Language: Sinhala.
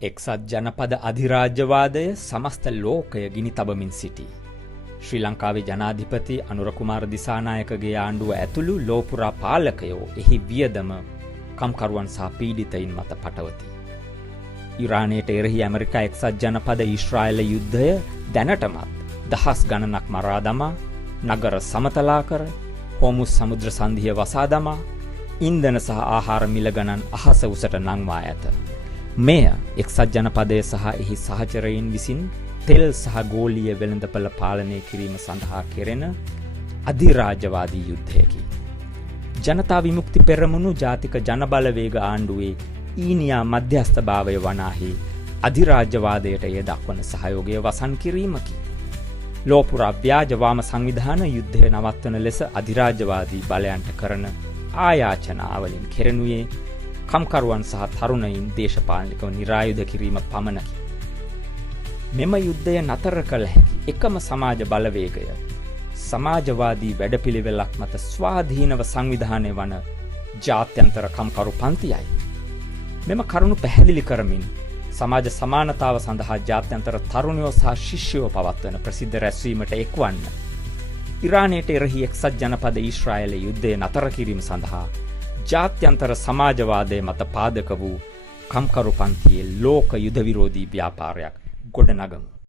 එක්සත් ජනපද අධිරාජ්‍යවාදය සමස්ත ලෝකය ගිනි තබමින් සිටී. ශ්‍රී ලංකාවේ ජනාධිපති අනුර කුමාර දිසානායකගේ ආණ්ඩුව ඇතුළු ලෝපුරා පාලකයෝ එහි වියදම කම්කරුවන් සහ පීඩිතයින් මත පටවති. ඉරානයට එරෙහි ඇමරිකා එක්සත් ජනපද ඊශ්‍රායල යුද්ධය දැනටමත් දහස් ගණනක් මරා දමා, නගර සමතලා කර, හෝමුස් සමුද්‍ර සන්ධිය වසා දමා, ඉන්ධන සහ ආහාර මිල ගණන් අහස උසට නංවා ඇත. මෙය එක්සත් ජනපදය සහ එහි සහචරයින් විසින් තෙල් සහ ගෝලීය වෙළඳපළ පාලනය කිරීම සඳහා කෙරෙන අධිරාජ්‍යවාදී යුද්ධයකි. ජනතා විමුක්ති පෙරමුණු ජාතික ජනබලවේග ආණ්ඩුවේ ඊනියා මධ්‍යස්ථභාවය වනාහි අධිරාජ්‍යවාදයට එය දක්වන සහයෝගය වසන් කිරීමකි. ලෝපුරා ව්‍යාජ වාම සංවිධාන යුද්ධය නවත්වන ලෙස අධිරාජ්‍යවාදී බලයන්ට කරන ආයාචනාවලින් කෙරෙනුයේ කම්කරුවන් සහ තරුණයින් දේශපාලනිකව නිරායුධ කිරීම පමණකි. මෙම යුද්ධය නතර කළ හැකි එකම සමාජ බලවේගය සමාජවාදී වැඩපිළිවෙලක් මත ස්වාධීනව සංවිධානය වන ජාත්‍යන්තර කම්කරු පන්තියයි. මෙම කරුණු පැහැදිලි කරමින් සමාජ සමානතාව සඳහා ජාත්‍යන්තර තරුණයෝ සහ ශිෂ්‍යයෝ පවත්වන ප්‍රසිද්ධ රැස්වීමට එක්වන්න ඉරානයට එරෙහි එක්සත් ජනපද ඊශ්‍රායල යුද්ධය නතර කිරීම සඳහා ජාත්‍යන්තර සමාජවාදය මත පාදක වූ කම්කරු පන්තියේ ලෝක යුද විරෝධී ව්‍යාපාරයක් ගොඩනගමු.